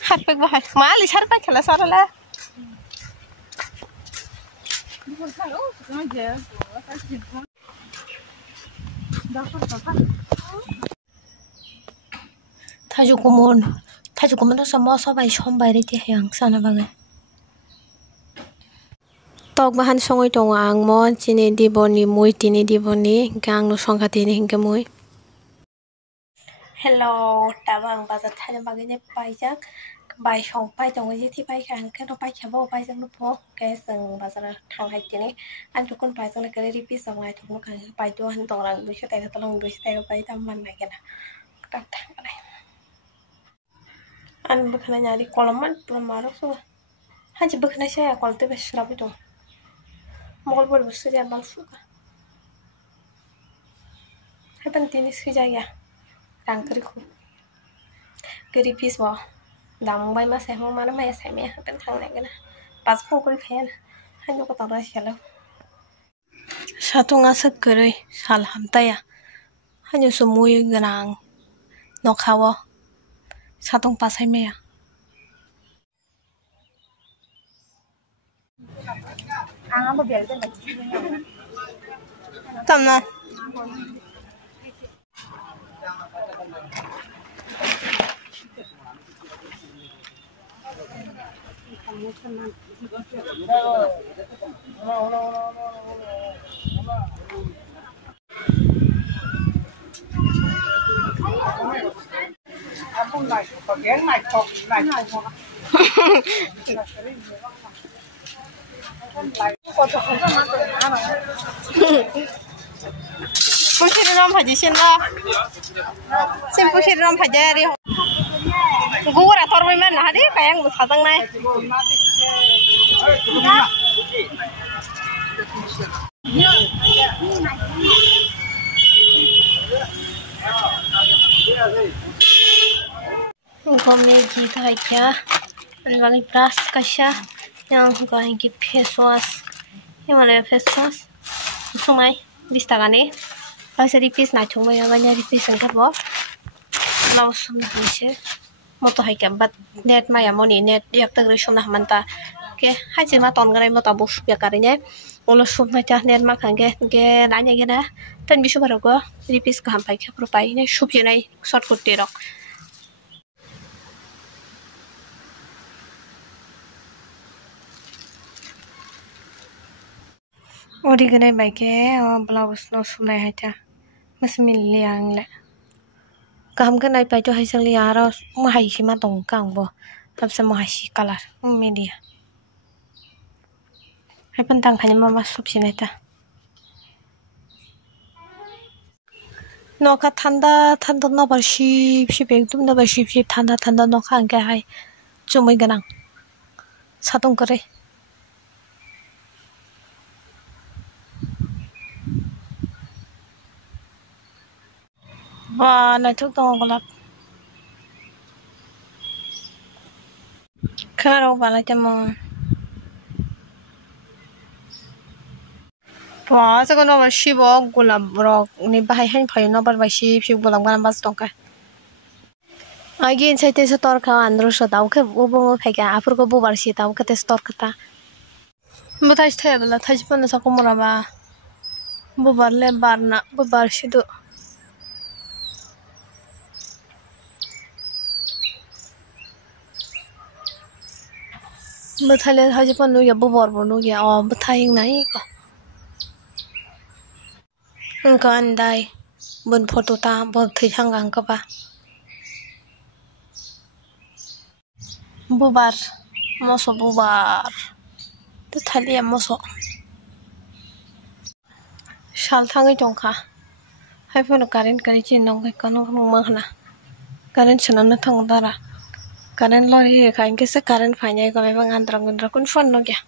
Hạt bịch bòi má lì sát bách là sao đó là thay cho cô môn nó sao mò sao bài xóm bài đi thì hàng sao nào vậy tóc bahan songoi tong ang mo chini di boni mui tini di boni gang no song khati ni hingke mui hello tabang bazar thane bagi ne paijak bai song pai tong ji thi pai khang ke no pai khabo pai jang no pho ke seng bazar thang hai tini an tu kon pai jang le kare repeat song ai thong kan pai to han tong rang du se tai ka tolong du se tai ka pai tam man nai kana tak thang này an bukhana nyari kolaman plamaro so han ji bukhana se kol te besra bi to mogol bol busu ja bal suka hatan tini sija ya rang kari khu kari pis bo dam bai ma se ho ma na mai se me hatan thang này kana pas ko kol phen han jo ko ta ra shalo satunga sak kari sal ham ta ya han jo sumui ganang no khawo satung pasai me ya ang mo biel den tam na Pushir ram bhaji sin la sim pushir ram bhaja ri gura tor bai man na di kayang bu sajang nai gome ji thai kya anwali brush kasha yang going ki face wash himale face wash sumai 20 taka ni Pasa repeat na chong ya banya repeat sang thabo law sum na hanse moto hai ka bat net ma ya moni net yak tag sum na manta ke hai chi ma ton grai mo ta bu ya karinya olo sum na cha net ma khange ke na nya ge na tan bisu baro go repeat ka ham pai kha pro pai ne sup je nai short kurti rok ori gane bai ke blouse no sum nai hai ta masmil liang le kam kan ai pai to hai sang lia ra mo hai khi ma tong kang bo tap se mo hai si color media hai pan tang khani ma sup si nai ta no kha thanda no bar shi bek dum no bar shi thanda no kha ang ke hai chumai ganang satung kare và này thuốc to của lắm khá đâu và lại cho mong và sao con nó bảo ship bỏ của làm rồi nên bài hay phải nó bảo bài ship của làm cái bát tông cái again saya tes store ka andro so tau ke bo phải cái afur ko bo bar si tau ke tes store kata bo thai the bala thai pon sa ko mora ba bo bar le bar na bo bar si do bữa thay lên thay pon nuôi bố bor bor nuôi bữa thay hình này có anh đây bên photo ta bữa thay hàng ngang các bạn bubar moso bubar tu thali am moso sal thangai tongkha hai pon karen kari chin nong kai kanu mo hna karen chana na thang dara karen lori khai ke se karen phai nyai ko bang andra kun phone no kya